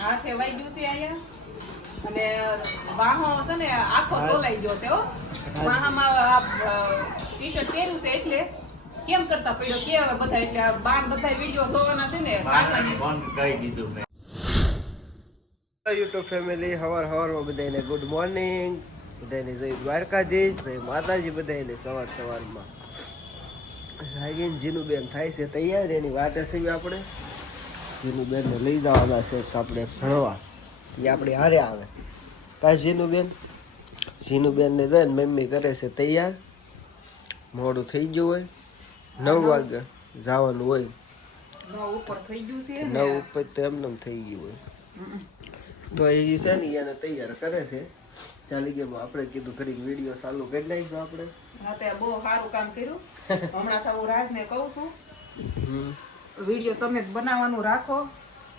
હાથે વાગ્યું છે અહીંયા. અને વાહો છે ને આખો સોલાઈ ગયો છે હો. વાહામાં ટી શર્ટ પહેર્યું છે એટલે કેમ કરતા પડ્યો? કે બધા એટલે બાન બધા વીડિયો જોવાના છે ને બંધ કરી દીધું મેં. યુટ્યુબ ફેમિલી હવાર હવારમાં બધાને ગુડ મોર્નિંગ બધાને જય દ્વારકાધીશ જય માતાજી બધાને સવાર સવારમાં. જીનું બેન થાય છે તૈયાર એની વાત છે આપણે. જીનુબેનને લઈ જવાના છે આપણે ભણવા. એ આપણે હારે આવે. કા જીનુબેન જીનુબેનને જઈને મમ્મી કરે છે તૈયાર. મોડું થઈ ગયું હોય. નવ વાગે જવાનું હોય. નવ ઉપર તો એમને થઈ ગયું હોય. તો એ છે ને એને તૈયાર કરે છે. ચાલી ગયો આપણે કીધું ઘડીક વીડિયો ચાલુ કરી નાખ્યો આપણે. હા તે બહુ સારું કામ કર્યું. હમણાં તો હું રાજને કહું છું. વીડિયો તમે બનાવવાનું રાખો.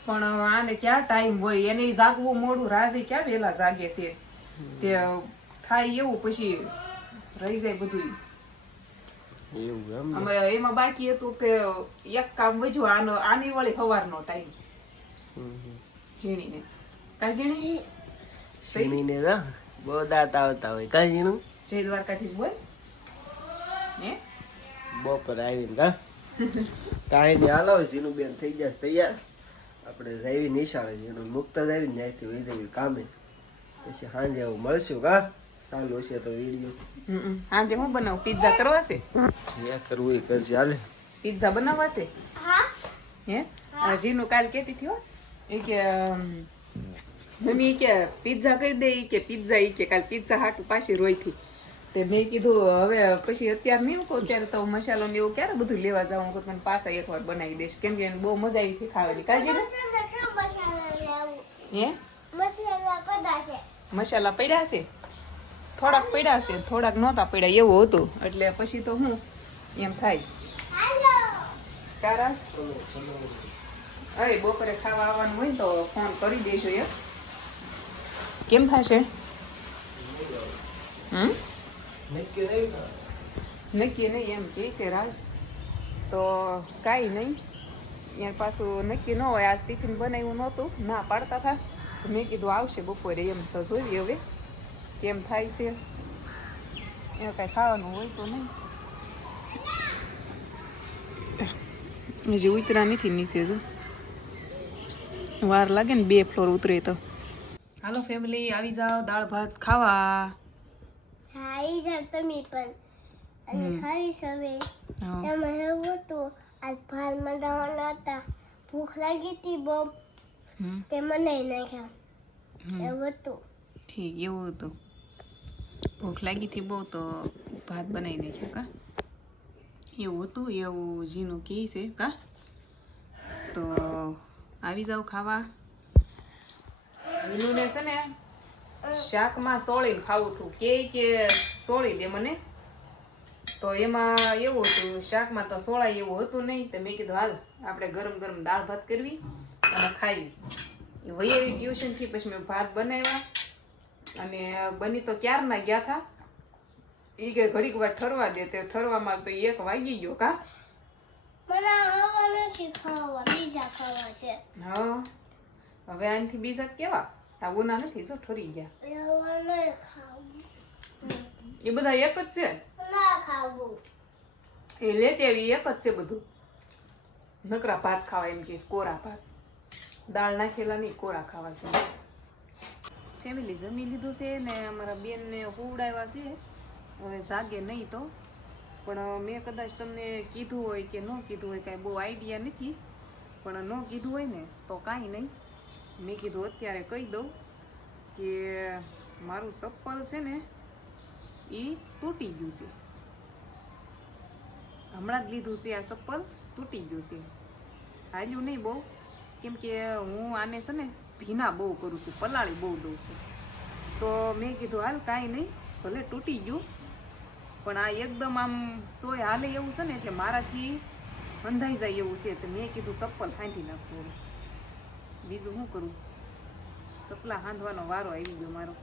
પણ આને ક્યાં ટાઈમ હોય? એને જાગવું મોડું. રાજી ક્યાં વહેલા જાગે છે? તે થાય એવું પછી રહી જાય બધું એવું અમે એમાં બાકી હતું કે એક કામ વજુ આનો આની વળી સવારનો ટાઈમ. હમ, હમ. ઝીણીને. કા ઝીણી? ઝીણીને બધા બહુ દાંત આવતા હોય. કા ઝીણું? જય જ બોલ. હે? બપોર આવીને કા? કાંઈ નહીં હાલો જીનું બેન થઈ ગયા છે તૈયાર. આપણે જઈ નિશાળે જીનું મુકતા જ આવીને ત્યાંથી વહી જવી કામે. પછી સાંજે એવું મળશું કા ચાલુ હશે તો વીડિયો. સાંજે હું બનાવું? પિઝા કરવા છે? જે કરવું એ કરજે હાલે. પિઝા બનાવવા છે? હે. આ જીનું કાલ કેતી થયો એ કે મમ્મી કે પિઝા કરી દે કે પિઝા એ કે કાલ પિઝા હાટું પાછી રોઈથી તે મેં કીધું હવે પછી અત્યારે નહીં કહું ત્યારે તો મસાલો ને એવું ક્યારે બધું લેવા જાઉં? કહું તને પાછા એકવાર બનાવી દઈશ. કેમ કે બહુ મજા આવી હતી ખાવાની. કાજી હે? મસાલા પડ્યા છે? થોડાક પડ્યા છે. થોડાક નહોતા પડ્યા એવું હતું. એટલે પછી તો હું એમ થાય. કારાસ અરે બપોરે ખાવા આવવાનું હોય તો ફોન કરી દેજો એક. કેમ થશે? હમ? નક્કી નહીં નક્કી નહીં એમ કહે છે રાજ તો કાંઈ નહીં યાર પાછું નક્કી ન હોય આજ ટિફિન બનાવ્યું નહોતું ના પાડતા હતા મેં કીધું આવશે બપોરે એમ તો જોઈએ હવે કેમ થાય છે એ કાંઈ ખાવાનું હોય તો નહીં હજી ઉતરા નથી નીચે જો વાર લાગે ને બે ફ્લોર ઉતરે તો હાલો ફેમિલી આવી જાઓ દાળ ભાત ખાવા પણ. અને હમ. ખાઈશ હવે. હા. એમાં એવું હતું આજ ભારમાં દાવાના હતા. ભૂખ લાગી હતી બહુ. હમ. તે મને નાખ્યા. હમ. એવું હતું. ઠીક એવું હતું. ભૂખ લાગી હતી બહુ તો ભાત બનાવી નાખ્યા કા? એવું હતું એવું જીનું કહે છે કા? તો આવી જાઓ ખાવા. જીનુને છે ને શાકમાં સોળીને ખાવું હતું. કે કે સોળી દે મને. તો એમાં એવું હતું શાકમાં તો સોળાય એવું હતું નહીં. તો મેં કીધું હાલ આપણે ગરમ ગરમ દાળ ભાત કરવી અને ખાવી વહી એવી ટ્યુશનથી પછી મેં ભાત બનાવ્યા. અને બની તો ક્યારના ગયા હતા એ કે ઘડીક વાર ઠરવા દે. તે ઠરવામાં તો એક વાગી ગયો કા? હા. હવે આનાથી બીજા કેવા? આ ઉના નથી જો ઠરી ગયા. એવા નહીં ખાવું. એ બધા એક જ છે? એ લેતે આવી એક જ છે બધું. નકરા ભાત ખાવા એમ કે કોરા ભાત. દાળ નાખેલા નહીં કોરા ખાવા છે. ફેમિલી જમી લીધું છે ને અમારા બેનને હોવડાવ્યા છે. હવે જાગે નહીં તો. પણ મેં કદાચ તમને કીધું હોય કે ન કીધું હોય કાંઈ બહુ આઈડિયા નથી. પણ ન કીધું હોય ને તો કાંઈ નહીં. મેં કીધું અત્યારે કહી દઉં કે મારું ચપ્પલ છે ને એ તૂટી ગયું છે. હમણાં જ લીધું છે આ ચપ્પલ તૂટી ગયું છે. હાલ્યું નહીં બહુ, કેમ કે હું આને છે ને ભીના બહુ કરું છું, પલાળી બહુ દઉં છું. તો મેં કીધું, હાલ કાંઈ નહીં, ભલે તૂટી ગયું, પણ આ એકદમ આમ સોય હાલે એવું છે ને, એટલે મારાથી અંધાઈ જાય એવું છે. તો મેં કીધું ચપ્પલ હાંધી નાખવું. બીજું શું કરું? સપલા હાંધવાનો વારો આવી ગયો મારો.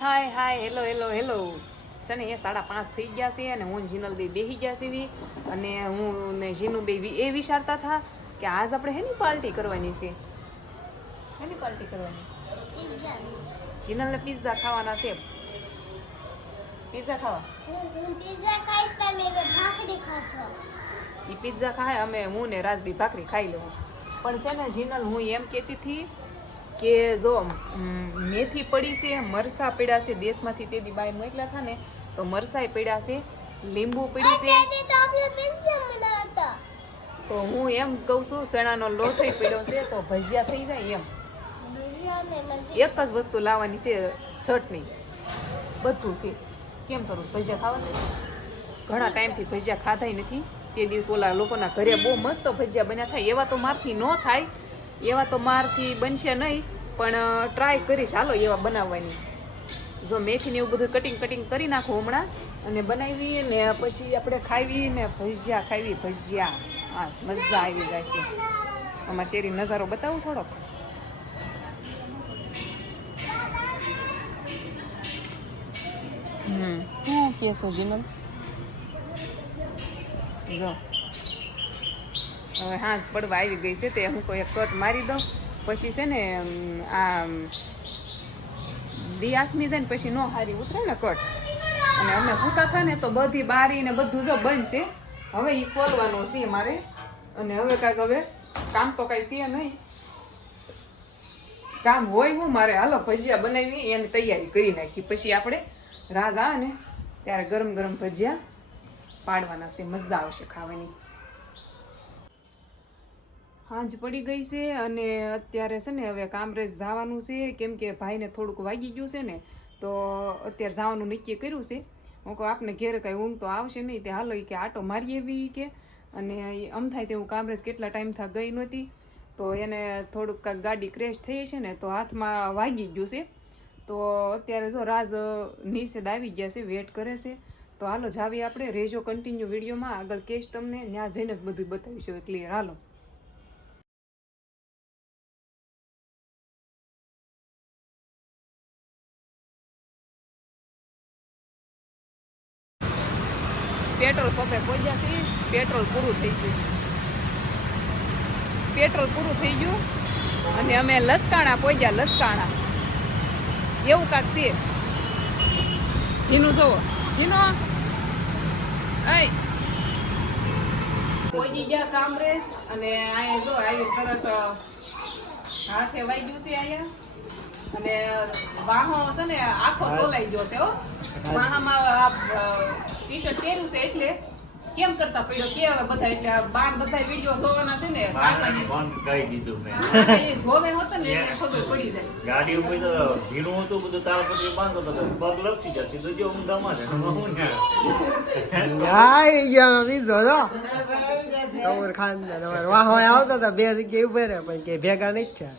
Hi hi hello hello hello. છે ને એ સાડા પાંચ થઈ ગયા છે અને હું જીનલ બે બેસી ગયા છે અને હું ને જીનું બે એ વિચારતા હતા કે આજ આપણે હેની પાર્ટી કરવાની છે? હેની પાર્ટી કરવાની પિઝા જીનલને પિઝા ખાવાના છે. પિઝા ખાવા? પિઝા ખાઈશ તમે ભાખરી ખાશો. એ પિઝા ખાય અમે હું ને રાજબી ભાખરી ખાઈ લઉં. પણ છે ને જીનલ હું એમ કહેતી હતી કે જો મેથી પડી છે મરસા પડ્યા છે દેશમાંથી તે દી બાય મોકલા હતા ને તો મરસાય પડ્યા છે લીંબુ પડ્યું છે. તો હું એમ કહું છું ચણાનો લોટ પડ્યો છે તો ભજીયા થઈ જાય એમ. એક જ વસ્તુ લાવવાની છે ચટણી. બધું છે. કેમ કરું? ભજીયા ખાવા છે? ઘણા ટાઈમથી ભજીયા ખાધાય નથી. તે દિવસ ઓલા લોકોના ઘરે બહુ મસ્ત ભજીયા બન્યા થાય. એવા તો મારથી ન થાય એવા તો મારથી બનશે નહીં પણ ટ્રાય કરીશ. હાલો એવા બનાવવાની. જો મેથીને એવું બધું કટિંગ કટિંગ કરી નાખું હમણાં અને બનાવી ને પછી આપણે ખાવી ને ભજીયા ખાવી ભજીયા. હા મજા આવી જાય છે અમારા શેરી નજારો બતાવું થોડોક? હમ. શું કહેશો જીનલ? જો. હવે હાંસ પડવા આવી ગઈ છે તે હું કોઈ કટ મારી દઉં. પછી છે ને આ દી આથમી જાય ને પછી નો હારી ઉતરે ને કટ. અને અમે પૂતા થાય ને તો બધી બારી ને બધું જો બંધ છે. હવે એ ખોલવાનું છે મારે. અને હવે કાંઈક હવે કામ તો કાંઈ છે નહીં. કામ હોય હું મારે હાલો ભજીયા બનાવી એની તૈયારી કરી નાખી. પછી આપણે રાજા ને ત્યારે ગરમ ગરમ ભજીયા પાડવાના છે, મજા આવશે ખાવાની. સાંજ પડી ગઈ છે અને અત્યારે છે ને હવે કામરેજ જવાનું છે, કેમ કે ભાઈને થોડુંક વાગી ગયું છે ને, તો અત્યારે જવાનું નક્કી કર્યું છે. હું કહું, આપને ઘેર કાંઈ ઊંઘ તો આવશે નહીં, તે હાલો કે આટો મારી એવી કે. અને આમ થાય તેવું કામરેજ કેટલા ટાઈમ થા ગઈ નહોતી, તો એને થોડુંક ગાડી ક્રેશ થઈ છે ને, તો હાથમાં વાગી ગયું છે. તો અત્યારે જો રાજ નિષેધ આવી ગયા છે, વેટ કરે છે. તો હાલો જાવી આપણે. રેજો કન્ટિન્યુ વિડીયોમાં. આગળ કેશ તમને. ત્યાં જઈને જ બધું બતાવીશું ક્લિયર હાલો. પેટ્રોલ પંપે પહોંચ્યા છીએ. પેટ્રોલ પૂરું થઈ ગયું. પેટ્રોલ પૂરું થઈ ગયું. અને અમે લસકાણા પહોંચ્યા, લસકાણા. એવું કાંક છે. જીનું શીનો? આય પહોંચી ગયા કામરેજ અને અહીંયા જો આવી તરત હાથે વાગ્યું છે અહીંયા અને વાહો છે ને આખો સોલાઈ ગયો છે હો. વાહામાં આ ટી શર્ટ પહેર્યું છે એટલે કેમ કરતા પડ્યો? કે હવે બધા એટલે બાણ બધા વીડિયો જોવાના છે ને. બંધ કરી દીધું મેં. એ જોવે હોત ને એટલે ખબર પડી જાય. ગાડી ઉપર તો ભીનું હતું બધું તાર પર બાંધો તો પગ લપસી જશે તો જો ઊંધામાં છે. હું. આવી ગયો બીજો જો. કમર ખાન તમારે વાહ વાહ આવતા હતા બે જગ્યાએ ઉભે રહે પણ કે ભેગા નહીં થયા.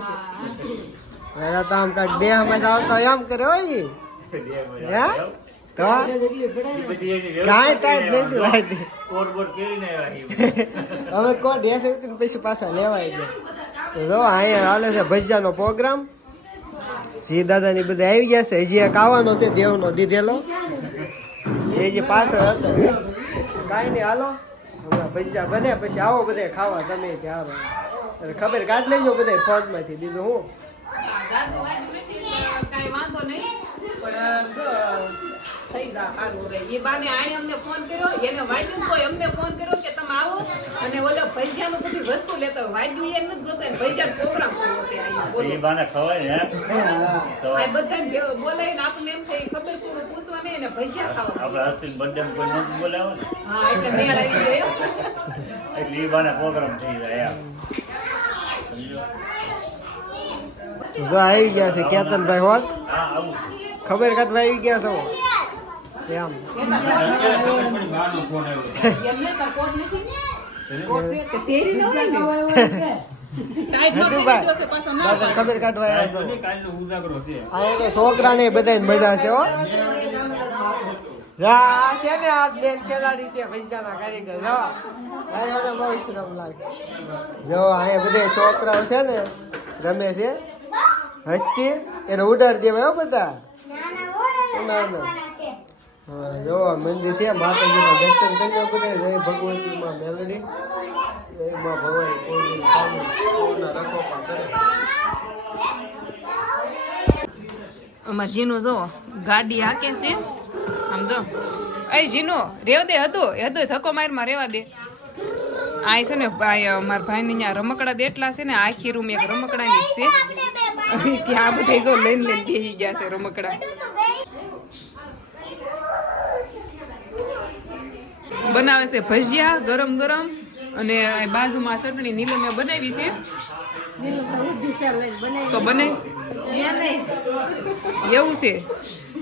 હા. એના તો આમ કાંઈક દેહમાં આવતા એમ કરે હોય હે? તો પછી કાંઈ નથી વાંધી. હવે કોઈ દેશ ઉતરીને પછી પાછા લેવાય ગયા તો જો અહીંયા હાલે છે ભજીયાનો પ્રોગ્રામ. જી દાદા ની બધા આવી ગયા છે. હજી એક આવવાનો છે દેવનો દીધેલો. એ જે પાછળ હતો. કાંઈ નહીં હાલો. હમણાં ભજીયા બને પછી આવો બધે ખાવા તમે ત્યાં આવે. ખબર કાઢ લેજો બધે ફોનમાંથી. બીજું હું કાંઈ વાંધો નહીં. પણ જો થઈ જા સારું રહે એ બાને આણે અમને ફોન કર્યો એને વાગ્યું ને અમને ફોન કર્યો કે તમે આવો અને ઓલો ભજીયાનું બધી વસ્તુ લેતા હોય. એ નથી જોતા ને પ્રોગ્રામ કરવો છે એ બાને ખવાય ને આ બધાને બોલાવીને આપણને એમ થાય ખબર પૂછવા નહીં ને ભજીયા ખાવા. આપણે હસ્તીને બર્થડે કોઈ નહોતું બોલાવે ને હા એટલે મેળ આવી ગયો. એટલે એ બાને પ્રોગ્રામ થઈ જાય એમ. સમજો? જો આવી ગયા છે કેતનભાઈ હોત. હા ખબર કાઢવા આવી ગયા છો? છે તે પહેરી ન? હોય ને ટાઈટમાં પહેરી નટુભાઈ, ગયો છે પાછો ના દાદા પાડે. ખબર કાઢવા આવ્યા છો કાલનો ઉજાગરો છે. આ તો છોકરા ને બધા મજા છે હો. આ છે ને આ બેન ખેલાડી છે પૈસાના કારીગર બહુ શ્રમ લાગે. જો અહીંયા બધા છોકરાઓ છે ને રમે છે. હસ્તી એનો ઉડાડ દેવાય હો બધા. ના ના. જો મંદિર છે, માતાજીના દર્શન કર્યો બધા જય ભગવતી માં મેલડી. જય માં ભવાની કોઈની સામે કોઈના રખો પણ કરે. અમાર જીનો જો, ગાડી હાકે છે. સમજો જો. એ જીનો રેવ દે હતો એ હતો થકો મારમાં રેવા દે. આ છે ને, ભાઈ મારા ભાઈને ત્યાં રમકડા દેટલા છે ને, આખી રૂમ એક રમકડાની છે. ત્યાં બધા જો લઈને લઈને બેસી ગયા છે રમકડા. બનાવે છે ભજીયા ગરમ ગરમ અને બાજુમાં ચટણી નીલમે બનાવી છે. તો બને. એવું છે?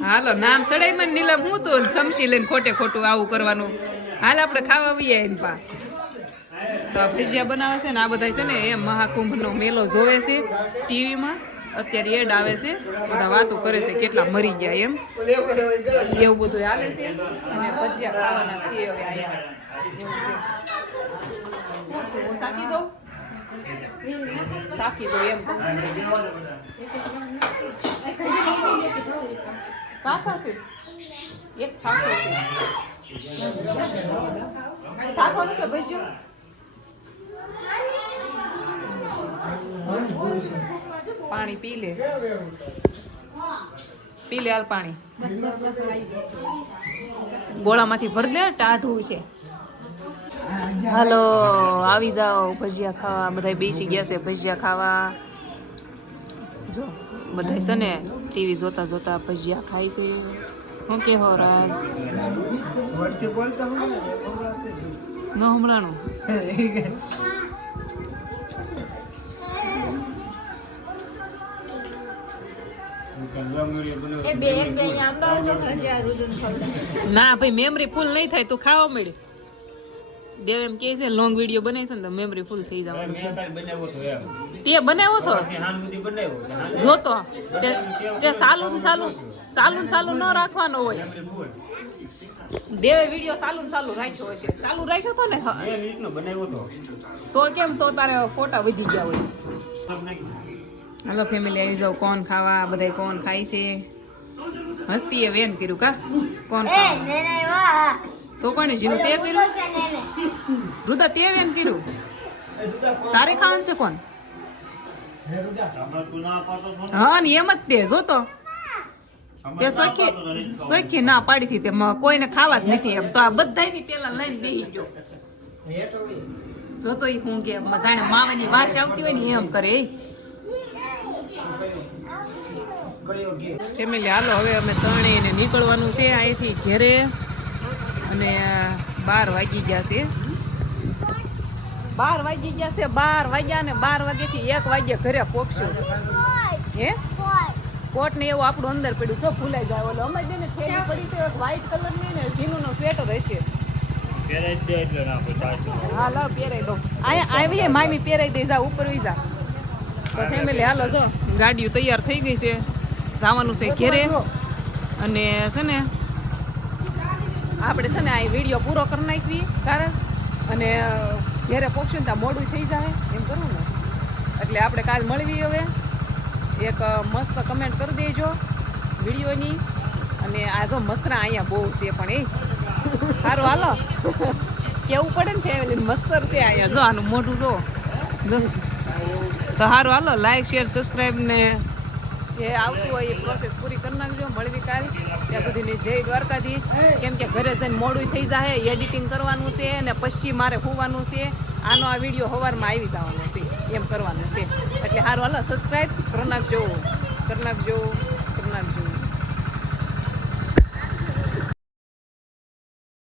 હાલો નામ સડાઈ મને નીલમ હું તો સમસી લઈને ખોટે ખોટું આવું કરવાનું. હાલ આપણે ખાવા આવીએ એને પા. તો ભજીયા બનાવે છે ને આ બધા છે ને એ મહાકુંભનો મેલો જોવે છે ટીવીમાં. અત્યારે એડ આવે છે, બધા વાતો કરે છે કેટલા મરી ગયા એમ. એવું બધું હાલે છે. અને ભજીયા ખાવાના છે સાકી જાઉં? એમ. કાસા છે? એક છાકો છે. શાકવાનું છે ભજીયું? પાણી પી લે. પી લે હાલ પાણી. ગોળામાંથી ભર દે, ટાઢું છે. હાલો, આવી જાઓ, ભજીયા ખાવા. બધા બેસી ગયા છે ભજીયા ખાવા. જો બધા છે ને ટીવી જોતા જોતા ભજીયા ખાય છે. હું કે હો રાજ? ન હમણાંનું. ના ભાઈ મેમરી ફૂલ નહીં થાય તો ખાવા મળી દેવ એમ કે છે લોંગ વીડિયો બનાવી છે ને તો મેમરી ફૂલ થઈ જવાનું છે. તે બનાવ્યો તો? જોતો. તે તે સાલું ને સાલું સાલું સાલું ન રાખવાનો હોય. દેવે વીડિયો સાલું સાલું રાખ્યો હશે સાલું રાખ્યો તો ને? તો. તો કેમ તો તારે ફોટા વધી ગયા હોય. હાલો ફેમિલી આવી જાવ કોણ ખાવા? બધા કોણ ખાય છે? હસ્તી એ વેન કર્યું કા? કોણ તો કોને જીનું તે કર્યું? રુદા તે વેન કર્યું? તારે ખાવાનું છે કોણ? હા ને એમ જ તે જોતો તે. સખી. સખી ના પાડી હતી તે કોઈને ખાવા જ નથી એમ. તો આ બધાની પેલા લઈને બેસી ગયો. જોતો ઈ હું કે જાણે માવાની વાસ આવતી હોય ને એમ કરે ફેમિલી હાલો હવે અમે ત્રણેયને નીકળવાનું છે અહીંથી ઘેરે અને બાર વાગી ગયા છે. બાર વાગી ગયા છે બાર વાગ્યા ને બાર વાગ્યાથી એક વાગ્યા ઘરે પહોંચશું હે? કોટ ને એવું આપણું અંદર પડ્યું તો ભૂલાઈ જાય ઓલો. અમે બેને થેલી પડી છે વ્હાઈટ કલરની ને ઝીનું નો સ્વેટર હશે. હા લાવ પહેરાઈ દો અહીંયા આવી મામી પહેરાઈ દઈ જા ઉપર વી જા. તો ફેમિલી હાલો જો, ગાડીઓ તૈયાર થઈ ગઈ છે. જવાનું છે ઘેરે. અને છે ને, આપણે છે ને આ વીડિયો પૂરો કરી નાખવી કારણ અને ઘેરે પહોંચ્યું ત્યાં મોડું થઈ જાય, એમ કરવું ને. એટલે આપણે કાલ મળવી હવે. એક મસ્ત કમેન્ટ કરી દેજો, વિડીયોની. અને આ જો મસરા અહીંયા બહુ છે પણ એ. સારું હાલો. કેવું પડે ને ફેમિલી મસ્તર છે અહીંયા. જો, આનું મોઢું જો. તો સારું હાલો લાઈક શેર સબસ્ક્રાઈબ ને જે આવતું હોય એ પ્રોસેસ પૂરી કરી નાખજો મળવી કાલ. ત્યાં સુધીની જય દ્વારકાધીશ. કેમ કે ઘરે જઈને મોડું થઈ જાય એડિટિંગ કરવાનું છે ને પછી મારે હોવાનું છે. આનો આ વીડિયો સવારમાં આવી જવાનો છે, એમ કરવાનું છે. એટલે સારું હાલો સબસ્ક્રાઈબ કરી નાખજો કરી નાખજો કરી નાખજો.